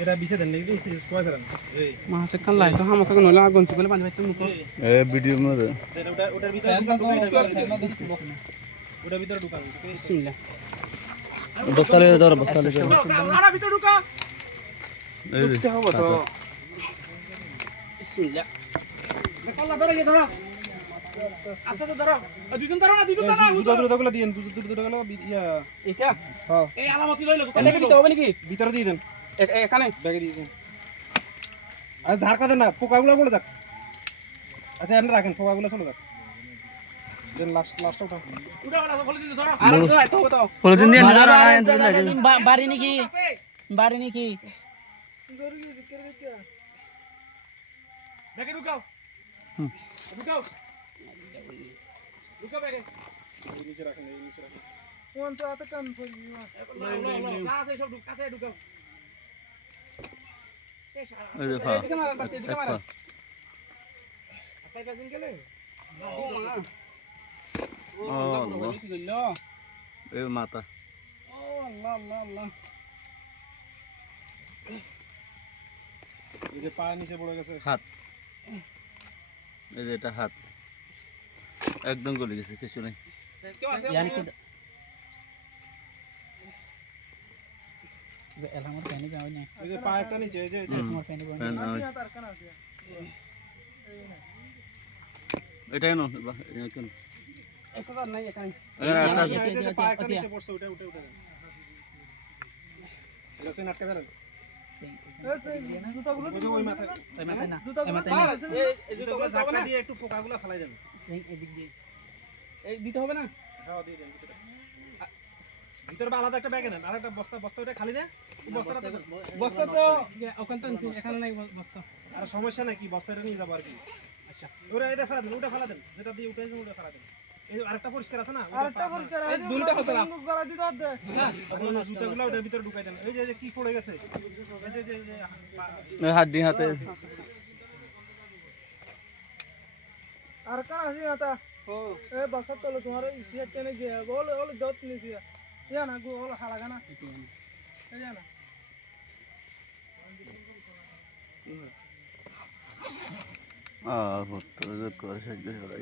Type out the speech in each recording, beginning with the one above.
এটা বিছে দেন নাকি সোয়া করেন এই মাছ কান লাই তো হামকা কোন হলো আগুন সিবলে বাঁধি ভাইতে মুকো এ ভিডিও মধ্যে ওটার ভিতরে ওটার ভিতরে ঢুকান বিসমিল্লাহ বস্তালে ধর বস্তালে আরে ভিতরে ঢুকা এই যে ঢুকতে হবে তো বিসমিল্লাহ কল্লা ধরে গিয়ে ধরো আচ্ছা তো ধরো দুজন ধরো না দুধগুলো দিয়েন দুধগুলো ইয়া এটা হ্যাঁ এই আলামতি লইলো এটা কি দিতে হবে নাকি ভিতরে দিয়ে দেন এখানে ব্যাগে দিয়ে দেন আর ঝাড়কা দেন না পোকাগুলো পড়ে যাক আচ্ছা এমনি রাখেন পোকাগুলো চলে যাক দেন লাস্টটা উঠা বলে দিন ধরো আর তো হবে তো পলিথিন দিয়ে নিয়ে বাড়ি নাকি বাড়ি নাকি ব্যাগে ঢুকাও ঢুকাও ঢুকাও ব্যাগে নিচে রাখেন নিচে রাখেন কোন চাতে কান পড়ি না কাছে সব কাছে ঢুকাও এই যে ফা আচ্ছা কাজিন গেলে ও মা ও আল্লাহ কি কইলো এই মাথা ও আল্লাহ আল্লাহ আল্লাহ এই যে পা নিচে পড়ে গেছে হাত এই যে এটা হাত একদম গলে গেছে কিছু নাই यानी कि এলামার পানি যাও না এই যে পা একটা নিচে এই যে আমার পানি বন্ধ এটাই না কেন এটা তো নাই এখানে এই যে পা একটা নিচে পড়ছে ওটা উঠে দেন এটা সে নাটকে ফেলেন জুতাগুলো ওই মাথায় না জুতাগুলো ঝাঁকা দিয়ে একটু পোকাগুলো ফেলাই দেন সেই এদিক দিয়ে এই দিতে হবে না হ্যাঁ দিয়ে দেন ভিতরে আলাদা একটা ব্যাগে নেন আর একটা বস্তা ওটা খালি না বস্তাটা দেন বস্তা তো ওখান তো এখানে নাই বস্তা আর সমস্যা নাই কি বস্তাটা নিয়ে যাবো আর কি আচ্ছা এটা ফেলা দেন ওটা ফেলা দেন যেটা দিয়ে উঠেছেন ওটা ফেলা দেন এই আরেকটা পরিষ্কার আছে না আরেকটা পরিষ্কার আছে দুইটা ফসলা গলা দিতে হবে আপনারা জুতাগুলো ওটার ভিতরে ঢুকাই দেন এই যে কি পড়ে গেছে এই যে হাত দিয়ে হাতে আর কার আছে এটা ও এ বসা তো তোমারে ইসিয়া কেনে গে বল ওল যত নিছি ইয়া না গো ওল হালা গানা এই না হতো করে সাহায্য করা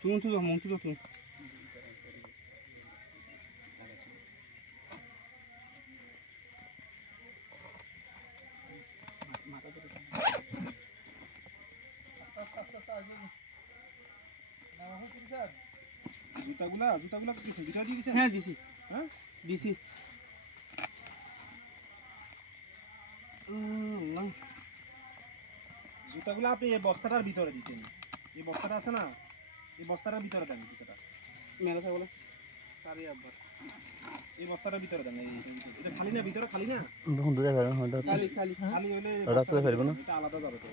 তুমি তো মন তো তুমি জুতাগুলা কি ভিতরে দিয়ে দিছেন হ্যাঁ দিছি হ্যাঁ দিছি জুতাগুলা আপনি এই বস্তাটার ভিতরে দিতেন এই বস্তাটা আছে না এই বস্তাটার ভিতরে দেন জুতাটা মেলা থাকলে সারি আবার এই বস্তাটার ভিতরে দেন এটা খালি না ভিতরে খালি না বন্ধু দেখা খালি খালি খালি হইলে রাখতে পারবো না এটা আলাদা যাবে তো